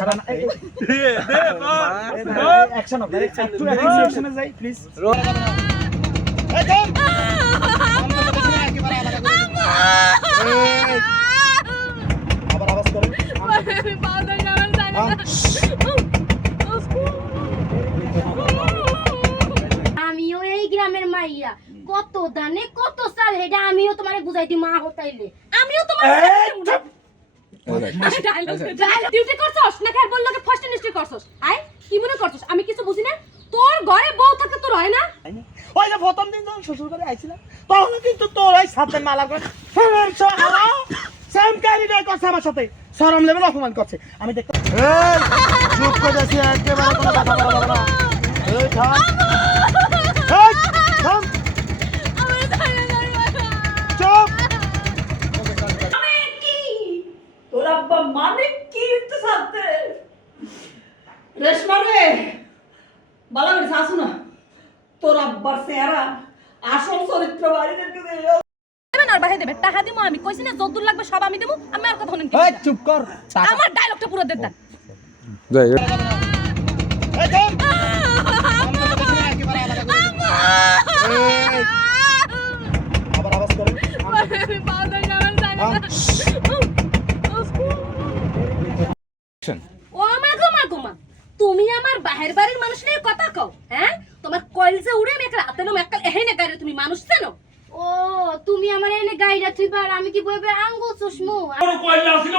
খারাপ অ্যাকশন হবে একটু অ্যাকশনে যাই প্লিজ আবার আওয়াজ করেন আমিও এই গ্রামের মাইয়া কত দানে কত সাল হেডা আমিও তোমারে বুঝাইতি মা হতাইলে আমিও তোমার ডিউটি করছস না কার বললো কে ফার্স্ট ইন্ডাস্ট্রি করছস আই কি মনে করছস আমি কিছু বুঝি না তোর ঘরে বউ থাকে তোর হয় না ওই যে প্রথম দিন যখন শ্বশুর বাড়ি আইছিলাম তখন কিন্তু তোর এই সাথে মালা করে সেম ক্যারিডার করছে আমার সাথে শরম লেভেল অপমান করছে আমি দেখতে এই চুপ করে যাচ্ছি একেবারে কোনো কথা বলা যাবে না এই থাম এই থাম আমার ধারে ধারে চুপ মানে কি তোর আব্বা মানে কি একটু সাথে রেশমা রে বালা করে শাসু না তোর আব্বার চেহারা আসল চরিত্র বাড়িদেরকে দেবে দেবেন আর বাহে দেবে টাকা দিমু আমি কইছি না যদ্দুর লাগবে সব আমি দেবো আমি আর কথা শুনেন এই চুপ কর আমার ডায়লগটা পুরো দেন দেন যাই এই থাম আবার আওয়াজ করেন ও মা গো মা তুমি আমার বাহির বাড়ির মানুষ নিয়ে কথা কও হ্যাঁ তোমার কইলছে উড়ে আমি একটা হাতে নো মেকাল এহেনে গাইরে তুমি মানুষ চেনো ও তুমি আমার এনে গাইরা থইবার আমি কি বইবে আঙ্গুল চশমু বড় কয়লা ছিল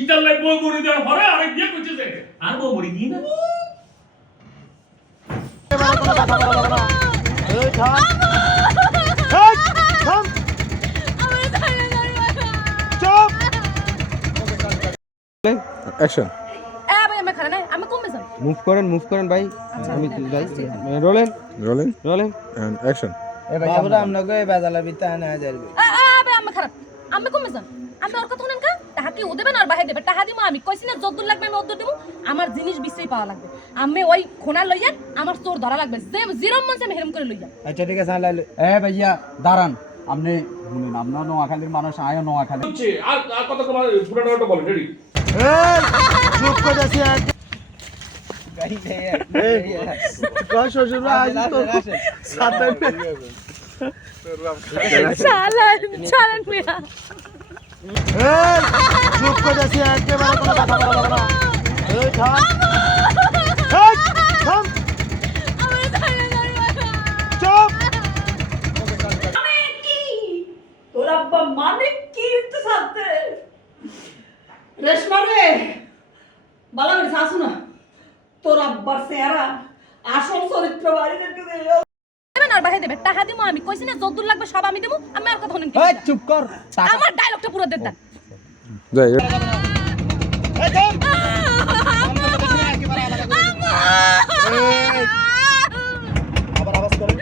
ইতার লাই বই বড়ি দেওয়ার পরে আরেক দিয়ে কইতেছে আর বই বড়ি দি না একেবারে কোনো কথা বলা যাবে না এই থাম এই থাম আমার ধারে ধারে চুপ অ্যাকশন এ ভাই আমি খানা নাই আমি কমবে যাম মুভ করেন ভাই আমি যাই রোলেন রোলিং এন্ড অ্যাকশন বাবুরা আপনাকে বেজালা বিতা না যাইবে ভাই আমি খারাপ আমি কমবে যাম আমি ওর কথা শুনেন কা টাকা কি ও দেবেন আর বাহে দেবে টাকা দিমু আমি কইছি না যদ্দুর লাগবে আমি অদ্দুর দিমু আমার জিনিস বিশ্রী পাওয়া লাগবে আমি ওই খোনা লইয়ান আমার চোর ধরা লাগবে যে জিরম মন আমি হেরম করে লইয়া আচ্ছা ঠিক আছে লাইলে ভাইয়া দাঁড়ান আপনি শুনুন আপনার নোয়াখালীর মানুষ আয়ও নোয়াখালী হচ্ছে আর কত তোমার পুরোটা বলেন রেডি এই চুপ করে যাচ্ছি কয় শ্বশুর আজ তো সাথে চালান মিয়া এই চুপ করে যাচ্ছি একেবারে কোনো কথা বলা যাবে না এই থাম এই থাম আমার ধারে ধারে চুপ মানে কি তোর আব্বা মানে কি একটু সাথে রেশমা রে বালা করে শাসু না তোর আব্বার চেহারা আসল চরিত্র বাড়িদেরকে দেবে দেবেন আর বাহে দেবে টাকা দিমু আমি কইছি না যদ্দুর লাগবে সব আমি দেবো আমি আর কথা শুনেন এই চুপ কর আমার ডায়লগটা পুরো দেন দেন যাই এই থাম এই আবার আওয়াজ করেন